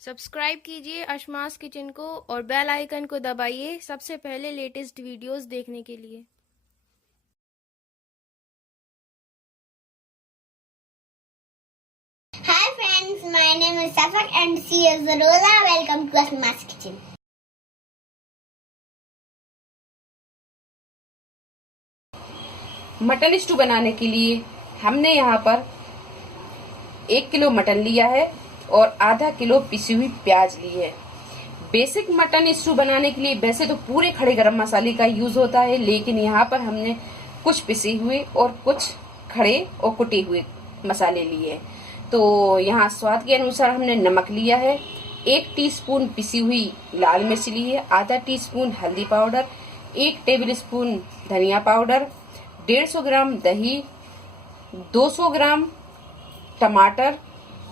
Subscribe कीजिए अशमास kitchen को और बेल आइकन को दबाइए सबसे पहले लेटेस्ट वीडियोस देखने के लिए। Hi friends, my name is Safak and she is Rosa. Welcome to Asma's Kitchen. Mutton stew बनाने के लिए हमने यहाँ पर 1 किलो मटन लिया है और आधा किलो पिसी हुई प्याज ली है। बेसिक मटन स्टू बनाने के लिए वैसे तो पूरे खड़े गरम मसाले का यूज होता है, लेकिन यहाँ पर हमने कुछ पिसे हुए और कुछ खड़े और कुटे हुए मसाले लिए। तो यहाँ स्वाद के अनुसार हमने नमक लिया है, 1 टीस्पून पिसी हुई लाल मिर्च ली है, आधा टीस्पून हल्दी पाउडर, 1 टेबल स्पून धनिया पाउडर, 150 ग्राम दही, 200 ग्राम टमाटर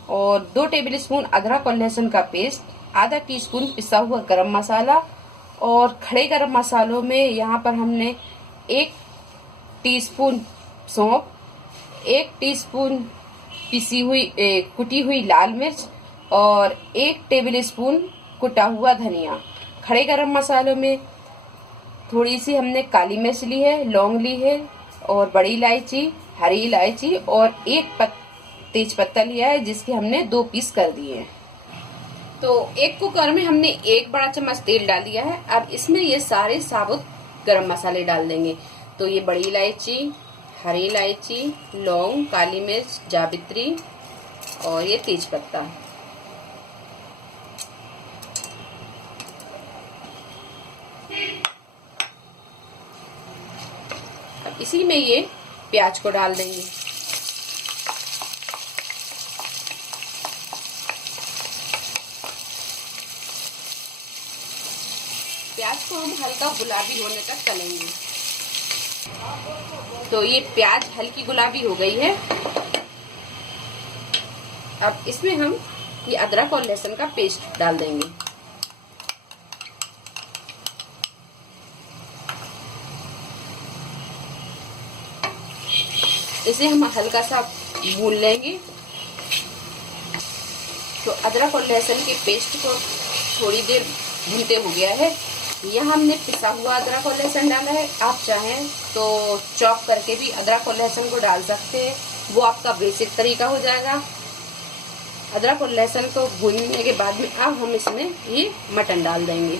और 2 टेबलस्पून अदरक और लहसुन का पेस्ट, आधा टीस्पून पिसा हुआ गरम मसाला। और खड़े गरम मसालों में यहाँ पर हमने 1 टीस्पून सौंफ, 1 टीस्पून पिसी हुई कुटी हुई लाल मिर्च और 1 टेबलस्पून कुटा हुआ धनिया। खड़े गरम मसालों में थोड़ी सी हमने काली मिर्च ली है, लौंग ली है और बड़ी इलायची, हरी इलायची और 1 तेज पत्ता लिया है जिसके हमने 2 पीस कर दिए हैं। तो एक कुकर में हमने 1 बड़ा चम्मच तेल डाल दिया है। अब इसमें ये सारे साबुत गरम मसाले डाल देंगे। तो ये बड़ी इलायची, हरी इलायची, लौंग, काली मिर्च, जावित्री और ये तेज पत्ता। अब इसी में ये प्याज को डाल देंगे। प्याज को हम हल्का गुलाबी होने तक तलेंगे। तो ये प्याज हल्की गुलाबी हो गई है। अब इसमें हम ये अदरक और लहसुन का पेस्ट डाल देंगे। इसे हम हल्का सा भून लेंगे। तो अदरक और लहसुन के पेस्ट को थोड़ी देर भूनते हो गया है। यहाँ हमने पिसा हुआ अदरक और लहसुन डाला है। आप चाहें तो चॉप करके भी अदरक और लहसुन को डाल सकते हैं, वो आपका बेसिक तरीका हो जाएगा। अदरक और लहसुन को भूनने के बाद में अब हम इसमें ये मटन डाल देंगे।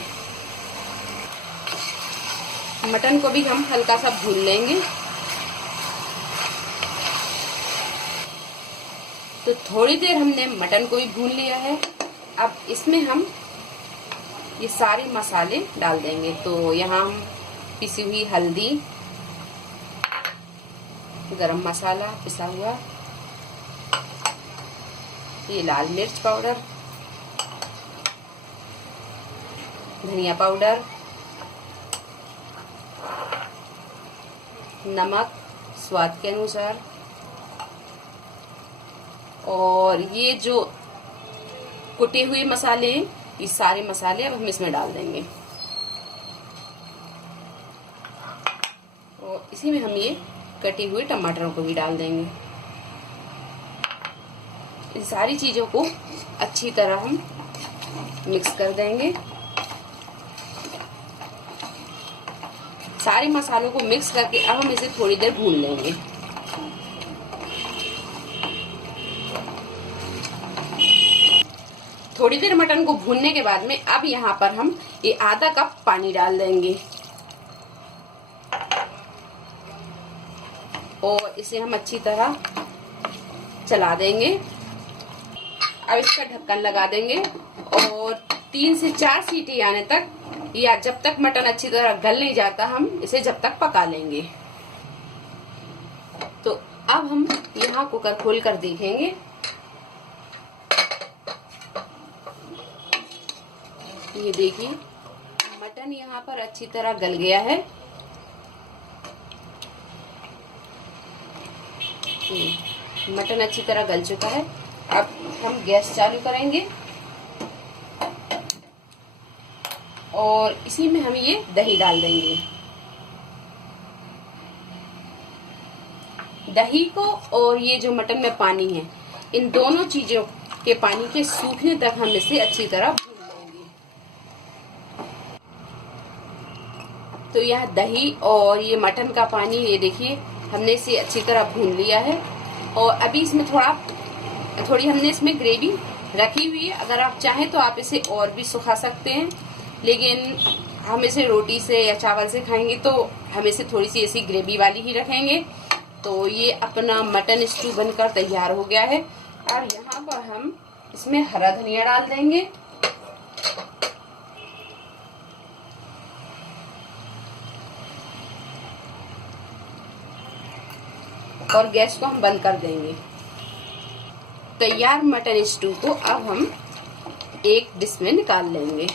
मटन को भी हम हल्का सा भून लेंगे। तो थोड़ी देर हमने मटन को भी भून लिया है। अब इसमें हम ये सारे मसाले डाल देंगे। तो यहाँ हम पिसी हुई हल्दी, गरम मसाला पिसा हुआ, ये लाल मिर्च पाउडर, धनिया पाउडर, नमक स्वाद के अनुसार और ये जो कुटे हुए मसाले हैं, ये सारे मसाले अब हम इसमें डाल देंगे। और इसी में हम ये कटे हुए टमाटरों को भी डाल देंगे। इन सारी चीजों को अच्छी तरह हम मिक्स कर देंगे। सारे मसालों को मिक्स करके अब हम इसे थोड़ी देर भून लेंगे। थोड़ी देर मटन को भूनने के बाद में अब यहाँ पर हम ये आधा कप पानी डाल देंगे और इसे हम अच्छी तरह चला देंगे। अब इसका ढक्कन लगा देंगे और 3 से 4 सीटी आने तक या जब तक मटन अच्छी तरह गल नहीं जाता हम इसे जब तक पका लेंगे। तो अब हम यहाँ कुकर खोल कर देखेंगे। ये देखिए मटन यहाँ पर अच्छी तरह गल गया है। मटन अच्छी तरह गल चुका है। अब हम गैस चालू करेंगे और इसी में हम ये दही डाल देंगे। दही को और ये जो मटन में पानी है, इन दोनों चीजों के पानी के सूखने तक हम इसे अच्छी तरह भून लेंगे। तो यह दही और ये मटन का पानी, ये देखिए हमने इसे अच्छी तरह भून लिया है। और अभी इसमें थोड़ी हमने इसमें ग्रेवी रखी हुई है। अगर आप चाहें तो आप इसे और भी सुखा सकते हैं, लेकिन हम इसे रोटी से या चावल से खाएंगे तो हम इसे थोड़ी सी ऐसी ग्रेवी वाली ही रखेंगे। तो ये अपना मटन स्टू बनकर तैयार हो गया है। और यहाँ पर हम इसमें हरा धनिया डाल देंगे और गैस को हम बंद कर देंगे। तैयार मटन स्टू को अब हम एक डिश में निकाल लेंगे।